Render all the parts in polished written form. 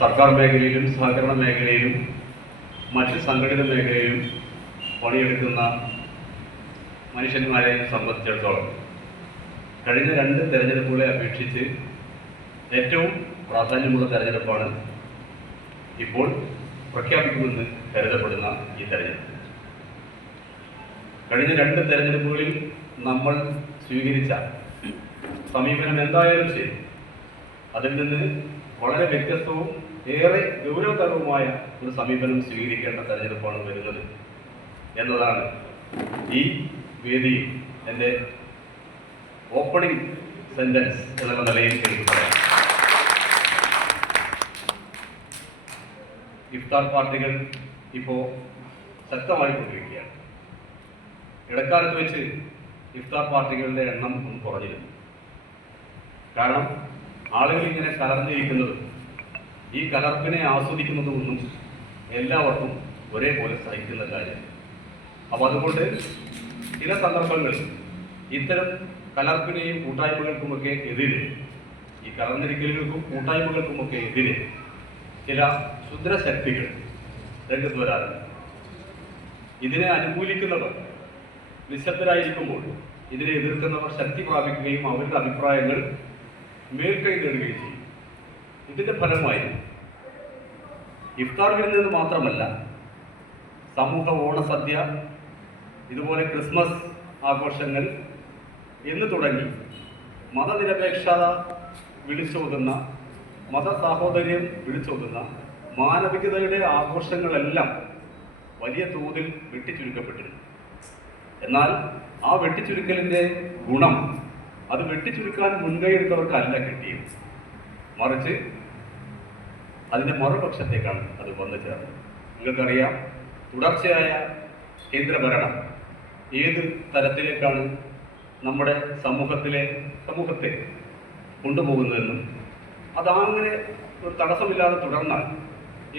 സർക്കാർ മേഖലയിലും സഹകരണ മേഖലയിലും മറ്റ് സംഘടിത മേഖലയിലും പണിയെടുക്കുന്ന മനുഷ്യന്മാരെ സംബന്ധിച്ചിടത്തോളം കഴിഞ്ഞ 2 തെരഞ്ഞെടുപ്പുകളെ അപേക്ഷിച്ച് ഏറ്റവും പ്രാധാന്യമുള്ള തെരഞ്ഞെടുപ്പാണ് ഇപ്പോൾ പ്രഖ്യാപിക്കുമെന്ന് കരുതപ്പെടുന്ന ഈ തെരഞ്ഞെടുപ്പ്. കഴിഞ്ഞ 2 തെരഞ്ഞെടുപ്പുകളിൽ നമ്മൾ സ്വീകരിച്ച സമീപനം എന്തായാലും ശരി, അതിൽ നിന്ന് വളരെ വ്യത്യസ്തവും ഏറെ ഗൗരവതരവുമായ ഒരു സമീപനം സ്വീകരിക്കേണ്ട തെരഞ്ഞെടുപ്പാണ് വരുന്നത് എന്നതാണ് ഈ വേദിയിൽ എൻ്റെ ഓപ്പണിംഗ് സെന്റൻസ് എന്നുള്ള നിലയിൽ എനിക്ക് പറയാം. ഇഫ്താർ പാർട്ടികൾ ഇപ്പോൾ ശക്തമായിക്കൊണ്ടിരിക്കുകയാണ്. ഇടക്കാലത്ത് വെച്ച് ഇഫ്താർ പാർട്ടികളുടെ എണ്ണം ഒന്ന് കുറഞ്ഞിരുന്നു. കാരണം ആളുകൾ ഇങ്ങനെ കലർന്നിരിക്കുന്നതും ഈ കലർപ്പിനെ ആസ്വദിക്കുന്നതുമൊന്നും എല്ലാവർക്കും ഒരേപോലെ സഹിക്കുന്ന കാര്യം. അപ്പോൾ അതുകൊണ്ട് ചില സന്ദർഭങ്ങളിൽ ഇത്തരം കലർപ്പിനെയും കൂട്ടായ്മകൾക്കുമൊക്കെ എതിരെ, ഈ കലർന്നിരിക്കലുകൾക്കും കൂട്ടായ്മകൾക്കുമൊക്കെ എതിരെ ചില ക്ഷുദ്രശക്തികൾ രംഗത്ത് വരാറുണ്ട്. ഇതിനെ അനുകൂലിക്കുന്നവർ നിശബ്ദരായിരിക്കുമ്പോൾ ഇതിനെ എതിർക്കുന്നവർ ശക്തി പ്രാപിക്കുകയും അവരുടെ അഭിപ്രായങ്ങൾ മേൽക്കൈ നേടുകയും ചെയ്യും. ഇതിന്റെ ഫലമായി ഇഫ്താർ വിരുന്ന് മാത്രമല്ല, സമൂഹ ഓണസദ്യ, ഇതുപോലെ ക്രിസ്മസ് ആഘോഷങ്ങൾ എന്ന് തുടങ്ങി മതനിരപേക്ഷത വിളിച്ചോതുന്ന, മതസാഹോദര്യം വിളിച്ചോതുന്ന മാനവികതയുടെ ആഘോഷങ്ങളെല്ലാം വലിയ തോതിൽ വെട്ടിച്ചുരുക്കപ്പെട്ടിരുന്നു. എന്നാൽ ആ വെട്ടിച്ചുരുക്കലിൻ്റെ ഗുണം അത് വെട്ടിച്ചുരുക്കാൻ മുൻകൈയെടുത്തവർക്കല്ല കിട്ടിയത്, മറിച്ച് അതിൻ്റെ മറുപക്ഷത്തേക്കാണ് അത് വന്നു ചേർന്നത്. നിങ്ങൾക്കറിയാം, തുടർച്ചയായ കേന്ദ്രഭരണം ഏത് തരത്തിലേക്കാണ് നമ്മുടെ സമൂഹത്തെ കൊണ്ടുപോകുന്നതെന്നും അതങ്ങനെ ഒരു തടസ്സമില്ലാതെ തുടർന്നാൽ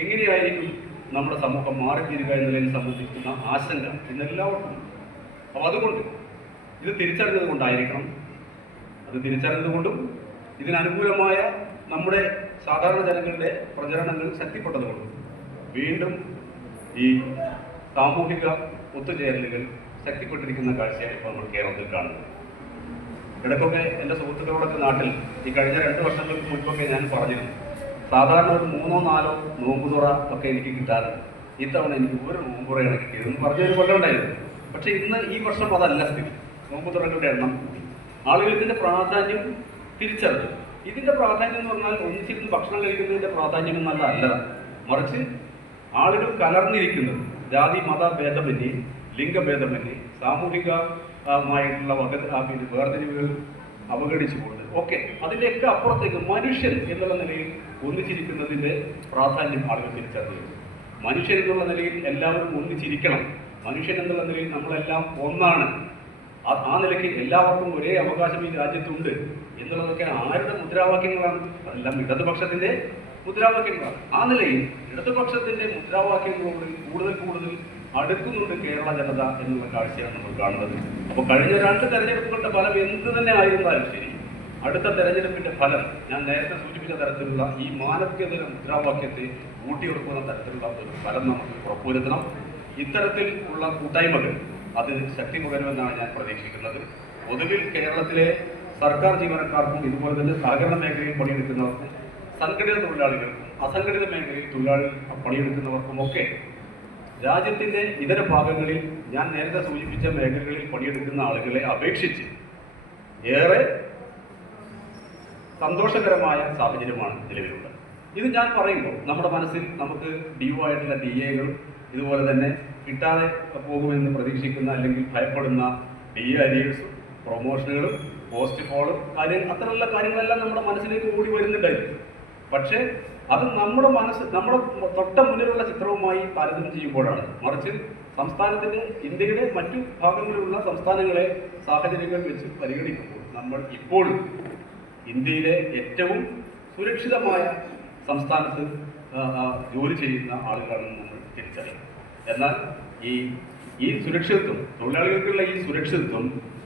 എങ്ങനെയായിരിക്കും നമ്മുടെ സമൂഹം മാറിത്തീരുക എന്നതിനെ സംബന്ധിക്കുന്ന ആശങ്ക ഇന്നെല്ലാവർക്കും. അപ്പോൾ അതുകൊണ്ട് ഇത് തിരിച്ചറിഞ്ഞത് കൊണ്ടായിരിക്കണം, അത് തിരിച്ചറിഞ്ഞതുകൊണ്ടും ഇതിനനുകൂലമായ നമ്മുടെ സാധാരണ ജനങ്ങളുടെ പ്രചരണങ്ങൾ ശക്തിപ്പെട്ടതുകൊണ്ടും വീണ്ടും ഈ സാമൂഹിക ഒത്തുചേരലുകൾ ശക്തിപ്പെട്ടിരിക്കുന്ന കാഴ്ചയാണ് ഇപ്പോൾ നമ്മൾ കേരളത്തിൽ കാണുന്നത്. ഇടയ്ക്കൊക്കെ എൻ്റെ സുഹൃത്തുക്കളോടൊക്കെ നാട്ടിൽ ഈ കഴിഞ്ഞ 2 വർഷങ്ങൾക്ക് മുൻപൊക്കെ ഞാൻ പറഞ്ഞിരുന്നു, സാധാരണ ഒരു 3-4 നോമ്പുതുറ ഒക്കെ എനിക്ക് കിട്ടാറുണ്ട്. ഇത്തവണ എനിക്ക് ഒരു നോമ്പുറയാണ് കിട്ടിയതെന്ന് പറഞ്ഞൊരു കൊല്ലമുണ്ടായിരുന്നു. പക്ഷേ ഇന്ന് ഈ വർഷം അതല്ല സ്ഥിതി. നോമ്പുതുറകളുടെ എണ്ണം കൂടി. ആളുകൾ ഇതിൻ്റെ പ്രാധാന്യം തിരിച്ചറിഞ്ഞു. ഇതിൻ്റെ പ്രാധാന്യം എന്ന് പറഞ്ഞാൽ ഒന്നിച്ചിരുന്ന് ഭക്ഷണം കഴിക്കുന്നതിൻ്റെ പ്രാധാന്യം എന്നല്ല, അല്ല, മറിച്ച് ആളുകൾ കലർന്നിരിക്കുന്നത് ജാതി മത ഭേദമന്യേ, ലിംഗഭേദമന്യേ, സാമൂഹികമായിട്ടുള്ള വേർതിരിവുകൾ അവഗണിച്ചുകൊണ്ട് ഒക്കെ അതിൻ്റെയൊക്കെ അപ്പുറത്തേക്ക് മനുഷ്യൻ എന്നുള്ള നിലയിൽ ഒന്നിച്ചിരിക്കുന്നതിൻ്റെ പ്രാധാന്യം ആളുകൾ തിരിച്ചറിഞ്ഞു. മനുഷ്യൻ എന്നുള്ള നിലയിൽ എല്ലാവരും ഒന്നിച്ചിരിക്കണം, മനുഷ്യൻ എന്നുള്ള നിലയിൽ നമ്മളെല്ലാം ഒന്നാണ്, ആ നിലയ്ക്ക് എല്ലാവർക്കും ഒരേ അവകാശം ഈ രാജ്യത്തുണ്ട് എന്നുള്ളതൊക്കെ ആരുടെ മുദ്രാവാക്യങ്ങളാണ്? എല്ലാം ഇടതുപക്ഷത്തിൻ്റെ മുദ്രാവാക്യങ്ങളാണ്. ആ നിലയിൽ ഇടതുപക്ഷത്തിൻ്റെ മുദ്രാവാക്യങ്ങളോട് കൂടുതൽ അടുക്കുന്നുണ്ട് കേരള ജനത എന്നുള്ള കാഴ്ചയാണ് നമ്മൾ കാണുന്നത്. അപ്പോൾ കഴിഞ്ഞ 2 തെരഞ്ഞെടുപ്പുകളുടെ ഫലം എന്ത് തന്നെ ആയിരുന്നാലും ശരി, അടുത്ത തെരഞ്ഞെടുപ്പിൻ്റെ ഫലം ഞാൻ നേരത്തെ സൂചിപ്പിച്ച തരത്തിലുള്ള ഈ മാനവികതര മുദ്രാവാക്യത്തെ ഊട്ടിയുറക്കുന്ന തരത്തിലുള്ള ഒരു ഫലം നമുക്ക് ഉറപ്പുവരുത്തണം. ഇത്തരത്തിൽ ഉള്ള കൂട്ടായ്മകൾ അതിന് ശക്തി പകരുമെന്നാണ് ഞാൻ പ്രതീക്ഷിക്കുന്നത്. പൊതുവിൽ കേരളത്തിലെ സർക്കാർ ജീവനക്കാർക്കും ഇതുപോലെ തന്നെ സഹകരണ മേഖലയിൽ പണിയെടുക്കുന്നവർക്കും സംഘടിത തൊഴിലാളികൾക്കും അസംഘടിത മേഖലയിൽ പണിയെടുക്കുന്നവർക്കുമൊക്കെ രാജ്യത്തിൻ്റെ ഇതര ഭാഗങ്ങളിൽ ഞാൻ നേരത്തെ സൂചിപ്പിച്ച മേഖലകളിൽ പണിയെടുക്കുന്ന ആളുകളെ അപേക്ഷിച്ച് ഏറെ സന്തോഷകരമായ സാഹചര്യമാണ് നിലവിലുള്ളത്. ഇത് ഞാൻ പറയുമ്പോൾ നമ്മുടെ മനസ്സിൽ നമുക്ക് ഡ്യൂ ആയിട്ടുള്ള DAകൾ, ഇതുപോലെ തന്നെ കിട്ടാതെ പോകുമെന്ന് പ്രതീക്ഷിക്കുന്ന അല്ലെങ്കിൽ ഭയപ്പെടുന്ന DA അരിയേഴ്സും പ്രൊമോഷനുകളും പോസ്റ്റ് ഫോളും അത്തരമുള്ള കാര്യങ്ങളെല്ലാം നമ്മുടെ മനസ്സിലേക്ക് കൂടി വരുന്നുണ്ടായിരുന്നു. പക്ഷേ അത് നമ്മുടെ തൊട്ട മുന്നിലുള്ള ചിത്രവുമായി താരതമ്യം ചെയ്യുമ്പോഴാണ്, മറിച്ച് സംസ്ഥാനത്തിൻ്റെ ഇന്ത്യയുടെ മറ്റു ഭാഗങ്ങളിലുള്ള സംസ്ഥാനങ്ങളെ സാഹചര്യങ്ങൾ വെച്ച് പരിഗണിക്കുമ്പോൾ നമ്മൾ ഇപ്പോഴും ഇന്ത്യയിലെ ഏറ്റവും സുരക്ഷിതമായ സംസ്ഥാനത്ത് ജോലി ചെയ്യുന്ന ആളുകളാണെന്ന് നമ്മൾ തിരിച്ചറിയും. എന്നാൽ ഈ സുരക്ഷിതത്വം, തൊഴിലാളികൾക്കുള്ള ഈ സുരക്ഷിതത്വം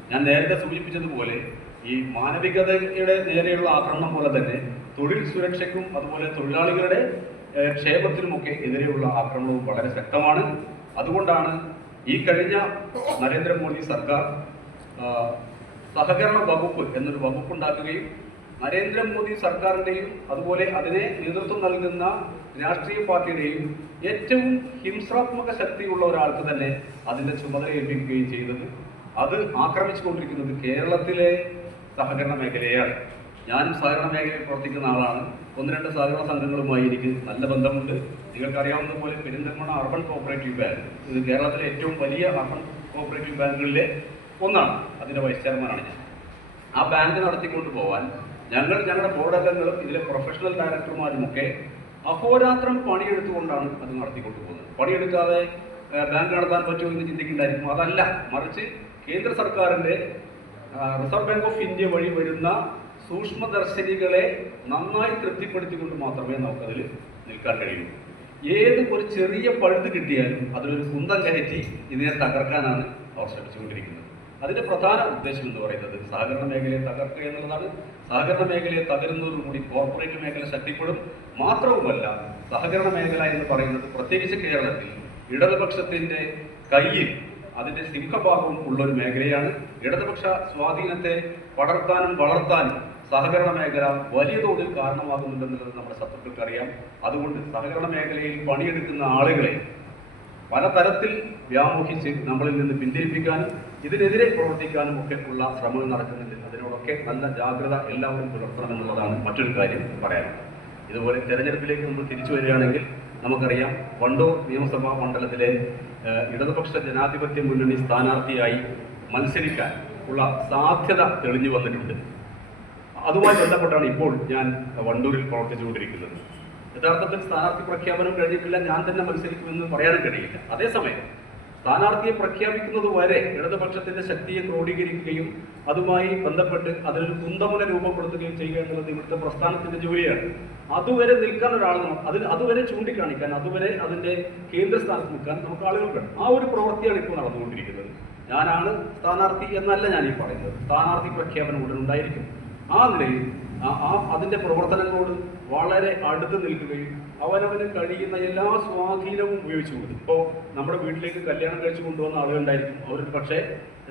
ഞാൻ നേരത്തെ സൂചിപ്പിച്ചതുപോലെ ഈ മാനവികതയുടെ നേരെയുള്ള ആക്രമണം പോലെ തന്നെ തൊഴിൽ സുരക്ഷയ്ക്കും അതുപോലെ തൊഴിലാളികളുടെ ക്ഷേമത്തിനുമൊക്കെ എതിരെയുള്ള ആക്രമണവും വളരെ ശക്തമാണ്. അതുകൊണ്ടാണ് ഈ കഴിഞ്ഞ നരേന്ദ്രമോദി സർക്കാർ സഹകരണ വകുപ്പ് എന്നൊരു വകുപ്പുണ്ടാക്കുകയും നരേന്ദ്രമോദി സർക്കാരിൻ്റെയും അതുപോലെ അതിനെ നേതൃത്വം നൽകുന്ന രാഷ്ട്രീയ പാർട്ടിയുടെയും ഏറ്റവും ഹിംസാത്മക ശക്തിയുള്ള ഒരാൾക്ക് തന്നെ അതിൻ്റെ ചുമതല ഏൽപ്പിക്കുകയും ചെയ്തത്. അത് ആക്രമിച്ചുകൊണ്ടിരിക്കുന്നത് കേരളത്തിലെ സഹകരണ മേഖലയാണ്. ഞാനും സഹകരണ മേഖലയിൽ പ്രവർത്തിക്കുന്ന ആളാണ്. 1-2 സഹകരണ സംഘങ്ങളുമായി എനിക്ക് നല്ല ബന്ധമുണ്ട്. നിങ്ങൾക്കറിയാവുന്നതുപോലെ പെരിന്തൽമണ്ണ അർബൻ കോഓപ്പറേറ്റീവ് ബാങ്ക് ഇത് കേരളത്തിലെ ഏറ്റവും വലിയ അർബൻ കോഓപ്പറേറ്റീവ് ബാങ്കുകളിലെ ഒന്നാണ്. അതിൻ്റെ വൈസ് ചെയർമാനാണ് ഞാൻ. ആ ബാങ്ക് നടത്തിക്കൊണ്ട് പോകാൻ ഞങ്ങളുടെ ബോർഡ് അംഗങ്ങളും ഇതിലെ പ്രൊഫഷണൽ ഡയറക്ടർമാരുമൊക്കെ അഹോരാത്രം പണിയെടുത്തുകൊണ്ടാണ് അത് നടത്തിക്കൊണ്ട് പോകുന്നത്. പണിയെടുക്കാതെ ബാങ്ക് നടത്താൻ പറ്റുമോ എന്ന് ചിന്തിക്കുന്നുണ്ടായിരിക്കും. അതല്ല, മറിച്ച് കേന്ദ്ര സർക്കാരിൻ്റെ റിസർവ് ബാങ്ക് ഓഫ് ഇന്ത്യ വഴി വരുന്ന സൂക്ഷ്മദർശിനികളെ നന്നായി തൃപ്തിപ്പെടുത്തിക്കൊണ്ട് മാത്രമേ നമുക്കതിൽ നിൽക്കാൻ കഴിയൂ. ഏത് ഒരു ചെറിയ പഴുത് കിട്ടിയാലും അതിലൊരു കുന്തം കയറ്റി ഇതിനെ തകർക്കാനാണ് അവർ ശ്രമിച്ചുകൊണ്ടിരിക്കുന്നത്. അതിൻ്റെ പ്രധാന ഉദ്ദേശം എന്ന് പറയുന്നത് സഹകരണ മേഖലയെ തകർക്കുക എന്നുള്ളതാണ്. സഹകരണ മേഖലയെ തകരുന്നതോടുകൂടി കോർപ്പറേറ്റ് മേഖല ശക്തിപ്പെടും. മാത്രവുമല്ല, സഹകരണ മേഖല എന്ന് പറയുന്നത് പ്രത്യേകിച്ച് കേരളത്തിൽ ഇടതുപക്ഷത്തിൻ്റെ കയ്യിൽ അതിൻ്റെ സിംഹഭാഗവും ഉള്ളൊരു മേഖലയാണ്. ഇടതുപക്ഷ സ്വാധീനത്തെ പടർത്താനും വളർത്താനും സഹകരണ മേഖല വലിയ തോതിൽ കാരണമാകുന്നുണ്ടെന്നുള്ളത് നമ്മുടെ ശത്രുക്കൾക്ക് അറിയാം. അതുകൊണ്ട് സഹകരണ മേഖലയിൽ പണിയെടുക്കുന്ന ആളുകളെ പലതരത്തിൽ വ്യാമോഹിച്ച് നമ്മളിൽ നിന്ന് പിന്തിരിപ്പിക്കാനും ഇതിനെതിരെ പ്രവർത്തിക്കാനും ഒക്കെ ഉള്ള ശ്രമങ്ങൾ നടക്കുന്നുണ്ട്. അതിനോടൊക്കെ നല്ല ജാഗ്രത എല്ലാവരും പുലർത്തണമെന്നുള്ളതാണ് മറ്റൊരു കാര്യം പറയാനുള്ളത്. ഇതുപോലെ തെരഞ്ഞെടുപ്പിലേക്ക് നമ്മൾ തിരിച്ചു വരികയാണെങ്കിൽ നമുക്കറിയാം, വണ്ടൂർ നിയമസഭാ മണ്ഡലത്തിലെ ഇടതുപക്ഷ ജനാധിപത്യ മുന്നണി സ്ഥാനാർത്ഥിയായി മത്സരിക്കാൻ ഉള്ള സാധ്യത തെളിഞ്ഞു വന്നിട്ടുണ്ട്. അതുമായി ബന്ധപ്പെട്ടാണ് ഇപ്പോൾ ഞാൻ വണ്ടൂരിൽ പ്രവർത്തിച്ചുകൊണ്ടിരിക്കുന്നത്. യഥാർത്ഥത്തിൽ സ്ഥാനാർത്ഥി പ്രഖ്യാപനം കഴിഞ്ഞിട്ടില്ല, ഞാൻ തന്നെ മത്സരിക്കുമെന്ന് പറയാനും കഴിയില്ല. അതേസമയം സ്ഥാനാർത്ഥിയെ പ്രഖ്യാപിക്കുന്നത് വരെ ഇടതുപക്ഷത്തിന്റെ ശക്തിയെ ക്രോഡീകരിക്കുകയും അതുമായി ബന്ധപ്പെട്ട് അതിനൊരു കുന്തമുന രൂപപ്പെടുത്തുകയും ചെയ്യുക എന്നുള്ളത് ഇവിടുത്തെ പ്രസ്ഥാനത്തിന്റെ ജോലിയാണ്. അതുവരെ നിൽക്കാൻ ഒരാൾ, അതുവരെ ചൂണ്ടിക്കാണിക്കാൻ, അതുവരെ അതിന്റെ കേന്ദ്രസ്ഥാനത്ത് നിൽക്കാൻ നമുക്ക് ആളുകൾ വേണം. ആ ഒരു പ്രവൃത്തിയാണ് ഇപ്പോൾ നടന്നുകൊണ്ടിരിക്കുന്നത്. ഞാനാണ് സ്ഥാനാർത്ഥി എന്നല്ല ഞാൻ ഈ പറയുന്നത്. സ്ഥാനാർത്ഥി പ്രഖ്യാപനം ഉടൻ ഉണ്ടായിരിക്കും. ആ നിലയിൽ അതിൻ്റെ പ്രവർത്തനങ്ങളോട് വളരെ അടുത്ത് നിൽക്കുകയും അവനവന് കഴിയുന്ന എല്ലാ സ്വാധീനവും ഉപയോഗിച്ചു കൊടുക്കും. ഇപ്പോൾ നമ്മുടെ വീട്ടിലേക്ക് കല്യാണം കഴിച്ചു കൊണ്ടുവന്ന ആളുകളുണ്ടായിരിക്കും. അവർ പക്ഷേ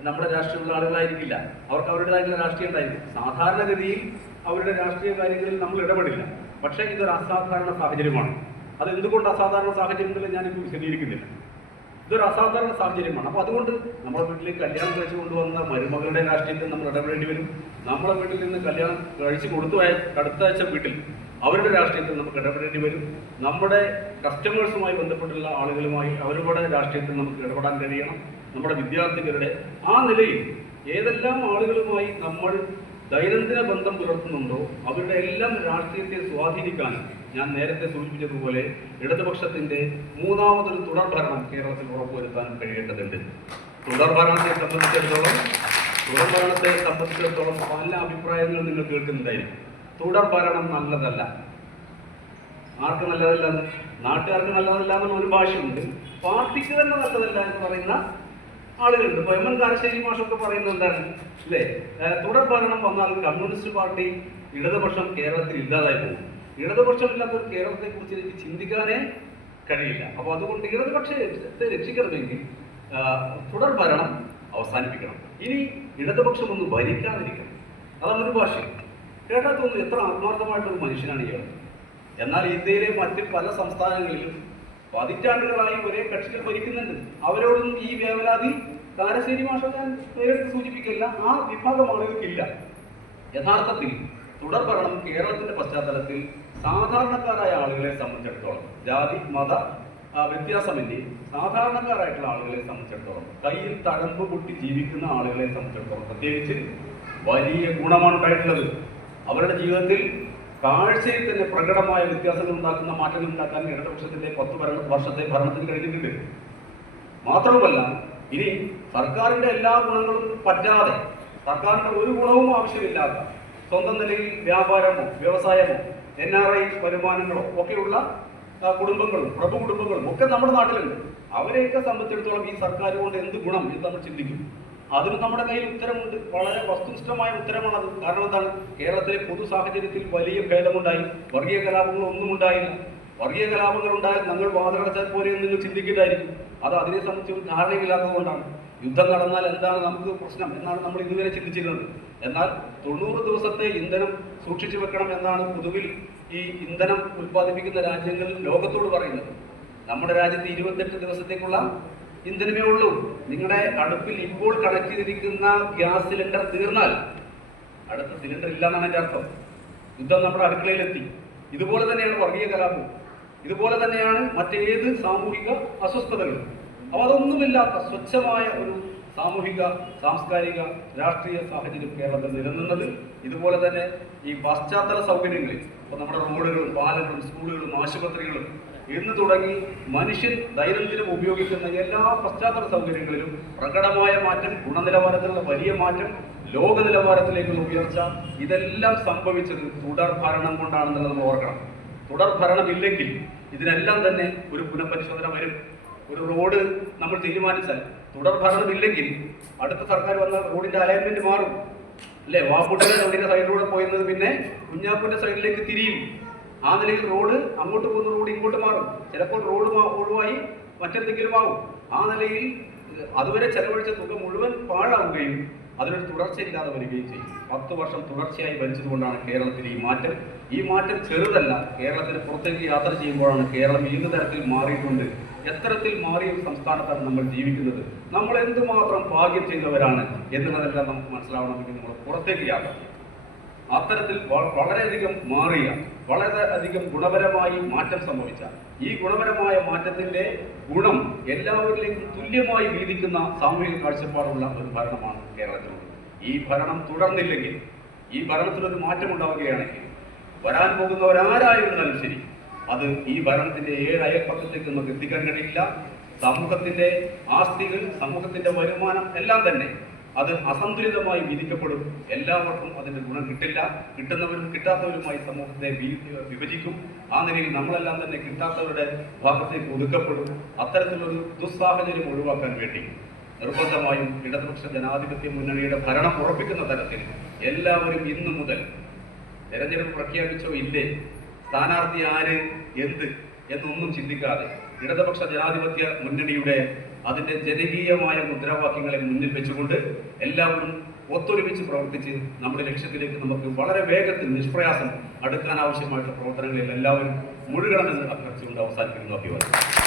നമ്മുടെ രാഷ്ട്രീയമുള്ള ആളുകളായിരിക്കില്ല. അവർക്ക് അവരുടേതായിട്ടുള്ള രാഷ്ട്രീയം ഉണ്ടായിരിക്കും. സാധാരണഗതിയിൽ അവരുടെ രാഷ്ട്രീയ കാര്യങ്ങളിൽ നമ്മൾ ഇടപെടില്ല. പക്ഷേ ഇതൊരു അസാധാരണ സാഹചര്യമാണ്. അത് എന്തുകൊണ്ട് അസാധാരണ സാഹചര്യങ്ങളിൽ ഞാനിപ്പോൾ വിശദീകരിക്കുന്നില്ല. ഇതൊരു അസാധാരണ സാഹചര്യമാണ്. അപ്പോൾ അതുകൊണ്ട് നമ്മുടെ വീട്ടിലേക്ക് കല്യാണം കഴിച്ചു കൊണ്ടുവന്ന മരുമകളുടെ രാഷ്ട്രീയത്തിൽ നമ്മൾ ഇടപെടേണ്ടി വരും. നമ്മളെ വീട്ടിൽ നിന്ന് കല്യാണം കഴിച്ചു കൊടുത്തു അടുത്ത ആഴ്ച വീട്ടിൽ അവരുടെ രാഷ്ട്രീയത്തിൽ നമുക്ക് ഇടപെടേണ്ടി വരും. നമ്മുടെ കസ്റ്റമേഴ്സുമായി ബന്ധപ്പെട്ടുള്ള ആളുകളുമായി അവരുടെ രാഷ്ട്രീയത്തിൽ നമുക്ക് ഇടപെടാൻ കഴിയണം. നമ്മുടെ വിദ്യാർത്ഥികളുടെ ആ നിലയിൽ ഏതെല്ലാം ആളുകളുമായി നമ്മൾ ദൈനംദിന ബന്ധം പുലർത്തുന്നുണ്ടോ അവരുടെ എല്ലാം രാഷ്ട്രീയത്തെ സ്വാധീനിക്കാനും ഞാൻ നേരത്തെ സൂചിപ്പിച്ചതുപോലെ ഇടതുപക്ഷത്തിന്റെ മൂന്നാമതൊരു തുടർഭരണം കേരളത്തിൽ ഉറപ്പുവരുത്താൻ കഴിയേണ്ടതുണ്ട്. തുടർഭരണത്തെ സംബന്ധിച്ചിടത്തോളം പല അഭിപ്രായങ്ങൾ നിങ്ങൾ കേൾക്കുന്നുണ്ടായിരിക്കും. തുടർഭരണം നല്ലതല്ല. ആർക്ക് നല്ലതല്ല? നാട്ടുകാർക്ക് നല്ലതല്ല എന്നുള്ള ഒരു ഭാഷയുണ്ട്. പാർട്ടിക്ക് തന്നെ നല്ലതല്ല എന്ന് പറയുന്ന ആളുകളുണ്ട്. ഇപ്പോൾ എം എൻ കാരശ്ശേരി മാഷൊക്കെ പറയുന്നത് എന്താണ് അല്ലേ? തുടർഭരണം വന്നാൽ കമ്മ്യൂണിസ്റ്റ് പാർട്ടി ഇടതുപക്ഷം കേരളത്തിൽ ഇല്ലാതായി പോകും. ഇടതുപക്ഷം ഇല്ലാത്തൊരു കേരളത്തെ കുറിച്ച് എനിക്ക് ചിന്തിക്കാനേ കഴിയില്ല. അപ്പോൾ അതുകൊണ്ട് ഇടതുപക്ഷത്തെ രക്ഷിക്കണമെങ്കിൽ തുടർഭരണം അവസാനിപ്പിക്കണം. ഇനി ഇടതുപക്ഷം ഒന്ന് ഭരിക്കാതിരിക്കണം. അതാണ് ഒരു ഭാഷ. കേട്ടാൽ തോന്നുന്നു എത്ര ആത്മാർത്ഥമായിട്ടൊരു മനുഷ്യനാണ് ഇയാൾ. എന്നാൽ ഇന്ത്യയിലെ മറ്റ് പല സംസ്ഥാനങ്ങളിലും പതിറ്റാണ്ടുകളായി ഒരേ കക്ഷികൾ ഭരിക്കുന്നുണ്ട്. അവരോടൊന്നും ഈ വേവലാതി കാരശ്ശേരി മാഷ ഞാൻ നേരിട്ട് സൂചിപ്പിക്കില്ല. ആ വിഭാഗം ആളുകൾക്കില്ല. യഥാർത്ഥത്തിൽ തുടർഭരണം കേരളത്തിന്റെ പശ്ചാത്തലത്തിൽ സാധാരണക്കാരായ ആളുകളെ സംബന്ധിച്ചിടത്തോളം, ജാതി മത വ്യത്യാസമില്ലേ, സാധാരണക്കാരായിട്ടുള്ള ആളുകളെ സംബന്ധിച്ചിടത്തോളം, കയ്യിൽ തഴമ്പ് പൊട്ടി ജീവിക്കുന്ന ആളുകളെ സംബന്ധിച്ചിടത്തോളം പ്രത്യേകിച്ച് വലിയ ഗുണമാണ് ഉണ്ടായിട്ടുള്ളത്. അവരുടെ ജീവിതത്തിൽ കാഴ്ചയിൽ തന്നെ പ്രകടമായ വ്യത്യാസങ്ങൾ ഉണ്ടാക്കുന്ന മാറ്റങ്ങൾ ഉണ്ടാക്കാൻ ഇടതുപക്ഷത്തിന്റെ 10 വർഷത്തെ ഭരണത്തിന് കഴിഞ്ഞിട്ടുണ്ട്. മാത്രവുമല്ല, ഇനി സർക്കാരിന്റെ എല്ലാ ഗുണങ്ങളും പറ്റാതെ, സർക്കാരിന്റെ ഒരു ഗുണവും ആവശ്യമില്ലാത്ത സ്വന്തം നിലയിൽ വ്യാപാരമോ വ്യവസായമോ NRI വരുമാനങ്ങളോ ഒക്കെയുള്ള കുടുംബങ്ങളും പ്രഭു കുടുംബങ്ങളും ഒക്കെ നമ്മുടെ നാട്ടിലുണ്ട്. അവരെയൊക്കെ സംബന്ധിച്ചിടത്തോളം ഈ സർക്കാർ കൊണ്ട് എന്ത് ഗുണം എന്ന് നമ്മൾ ചിന്തിക്കും. അതിന് നമ്മുടെ കയ്യിൽ ഉത്തരമുണ്ട്. വളരെ വസ്തുനിഷ്ഠമായ ഉത്തരമാണത്. കാരണം എന്താണ്? കേരളത്തിലെ പൊതു സാഹചര്യത്തിൽ വലിയ ഭേദമുണ്ടായി. വർഗീയ കലാപങ്ങളൊന്നും ഉണ്ടായില്ല. വർഗീയ കലാപങ്ങൾ ഉണ്ടായാൽ ഞങ്ങൾ വാതിലടച്ചാൽ പോലെ നിങ്ങൾ ചിന്തിക്കേണ്ടായിരിക്കും. അത് അതിനെ സംബന്ധിച്ച് ഒരു ധാരണയില്ലാത്തത് കൊണ്ടാണ്. യുദ്ധം നടന്നാൽ എന്താണ് നമുക്ക് പ്രശ്നം എന്നാണ് നമ്മൾ ഇതുവരെ ചിന്തിച്ചിരുന്നത്. എന്നാൽ 90 ദിവസത്തെ ഇന്ധനം സൂക്ഷിച്ചു വെക്കണം എന്നാണ് പൊതുവിൽ ഈ ഇന്ധനം ഉൽപ്പാദിപ്പിക്കുന്ന രാജ്യങ്ങൾ ലോകത്തോട് പറയുന്നത്. നമ്മുടെ രാജ്യത്ത് 28 ദിവസത്തേക്കുള്ള ഇന്ധനമേ ഉള്ളൂ. നിങ്ങളുടെ അടുപ്പിൽ ഇപ്പോൾ കണക്ട് ചെയ്തിരിക്കുന്ന ഗ്യാസ് സിലിണ്ടർ തീർന്നാൽ അടുത്ത സിലിണ്ടർ ഇല്ല എന്നാണ് എൻ്റെ അർത്ഥം. യുദ്ധം നമ്മുടെ അടുക്കളയിലെത്തി. ഇതുപോലെ തന്നെയാണ് വർഗീയ കലാപവും, ഇതുപോലെ തന്നെയാണ് മറ്റേത് സാമൂഹിക അസ്വസ്ഥതകളും. അപ്പോൾ അതൊന്നുമില്ലാത്ത സ്വച്ഛമായ ഒരു സാമൂഹിക, സാംസ്കാരിക, രാഷ്ട്രീയ സാഹചര്യം കേരളത്തിൽ നിലനിന്നത്. ഇതുപോലെ തന്നെ ഈ പശ്ചാത്തല സൗകര്യങ്ങളിൽ ഇപ്പോൾ നമ്മുടെ റോഡുകളും പാലങ്ങളും സ്കൂളുകളും ആശുപത്രികളും എന്ന് തുടങ്ങി മനുഷ്യൻ ദൈനംദിനം ഉപയോഗിക്കുന്ന എല്ലാ പശ്ചാത്തല സൗകര്യങ്ങളിലും പ്രകടമായ മാറ്റം, ഗുണനിലവാരത്തിലുള്ള വലിയ മാറ്റം, ലോക നിലവാരത്തിലേക്കുള്ള ഉയർച്ച, ഇതെല്ലാം സംഭവിച്ചത് തുടർ ഭരണം കൊണ്ടാണെന്നുള്ളത് നമ്മൾ ഓർക്കണം. തുടർ ഭരണമില്ലെങ്കിൽ ഇതിനെല്ലാം തന്നെ ഒരു പുനഃപരിശോധന വരും. ഒരു റോഡ് നമ്മൾ തീരുമാനിച്ചാൽ തുടർ ഭരണമില്ലെങ്കിൽ അടുത്ത സർക്കാർ വന്ന റോഡിന്റെ അലൈൻമെന്റ് മാറും അല്ലേ? വാപ്പുട്ടിന്റെ റോഡിന്റെ സൈഡിലൂടെ പോയിരുന്നത് പിന്നെ കുഞ്ഞാപ്പൂന്റെ സൈഡിലേക്ക് തിരിയും. ആ നിലയിൽ റോഡ് അങ്ങോട്ട് പോകുന്ന റോഡ് ഇങ്ങോട്ട് മാറും. ചിലപ്പോൾ റോഡ് ഒഴിവായി മറ്റെന്തെങ്കിലും ആവും. ആ നിലയിൽ അതുവരെ ചെലവഴിച്ച തുക മുഴുവൻ പാഴാവുകയും അതിനൊരു തുടർച്ചയില്ലാതെ വരികയും ചെയ്യും. 10 വർഷം തുടർച്ചയായി ഭരിച്ചതുകൊണ്ടാണ് കേരളത്തിൽ ഈ മാറ്റം. ഈ മാറ്റം ചെറുതല്ല. കേരളത്തിന് പുറത്തേക്ക് യാത്ര ചെയ്യുമ്പോഴാണ് കേരളം ഏത് തരത്തിൽ മാറിയിട്ടുണ്ട്, എത്തരത്തിൽ മാറിയ സംസ്ഥാനത്താണ് നമ്മൾ ജീവിക്കുന്നത്, നമ്മൾ എന്തുമാത്രം ഭാഗ്യം ചെയ്തവരാണ് എന്നുള്ളതെല്ലാം നമുക്ക് മനസ്സിലാവണമെങ്കിൽ നമ്മൾ പുറത്തേക്ക് യാത്ര ചെയ്യും. അത്തരത്തിൽ വളരെയധികം മാറിയ, വളരെയധികം ഗുണപരമായി മാറ്റം സംഭവിച്ച ഈ ഗുണപരമായ മാറ്റത്തിന്റെ ഗുണം എല്ലാവരിലേക്കും തുല്യമായി വീതിക്കുന്ന സാമൂഹിക കാഴ്ചപ്പാടുള്ള ഒരു ഭരണമാണ് കേരളത്തിലുള്ളത്. ഈ ഭരണം തുടർന്നില്ലെങ്കിൽ, ഈ ഭരണത്തിലൊരു മാറ്റം ഉണ്ടാവുകയാണെങ്കിൽ വരാൻ പോകുന്നവരാരായിരുന്നാലും ശരി, അത് ഈ ഭരണത്തിന്റെ 7 അയൽപ്പക്കത്തേക്ക് നമുക്ക് എത്തിക്കാൻ കഴിയില്ല. സമൂഹത്തിന്റെ ആസ്തികൾ, സമൂഹത്തിന്റെ വരുമാനം എല്ലാം തന്നെ അത് അസന്തുലിതമായി വിധിക്കപ്പെടും. എല്ലാവർക്കും അതിന്റെ ഗുണം കിട്ടില്ല. കിട്ടുന്നവരും കിട്ടാത്തവരുമായി സമൂഹത്തെ വിഭജിക്കും. ആ നിലയിൽ നമ്മളെല്ലാം തന്നെ കിട്ടാത്തവരുടെ ഭാഗത്തേക്ക് ഒതുക്കപ്പെടും. അത്തരത്തിലൊരു ദുസ്സാഹചര്യം ഒഴിവാക്കാൻ വേണ്ടി നിർബന്ധമായും ഇടതുപക്ഷ ജനാധിപത്യ മുന്നണിയുടെ ഭരണം ഉറപ്പിക്കുന്ന തരത്തിൽ എല്ലാവരും ഇന്നു മുതൽ തെരഞ്ഞെടുപ്പ് പ്രഖ്യാപിച്ചോ ഇല്ലേ, സ്ഥാനാർത്ഥി ആര്, എന്ത് എന്നൊന്നും ചിന്തിക്കാതെ ഇടതുപക്ഷ ജനാധിപത്യ മുന്നണിയുടെ അതിന്റെ ജനകീയമായ മുദ്രാവാക്യങ്ങളെ മുന്നിൽ വെച്ചുകൊണ്ട് എല്ലാവരും ഒത്തൊരുമിച്ച് പ്രവർത്തിച്ച് നമ്മുടെ ലക്ഷ്യത്തിലേക്ക് നമുക്ക് വളരെ വേഗത്തിൽ നിഷ്പ്രയാസം അടുക്കാൻ ആവശ്യമായിട്ടുള്ള പ്രവർത്തനങ്ങളിൽ എല്ലാവരും മുഴുകണമെന്ന് അഭ്യർത്ഥിച്ചുകൊണ്ട് അവസാനിപ്പിക്കുന്നു. അഭിവാദ്യം.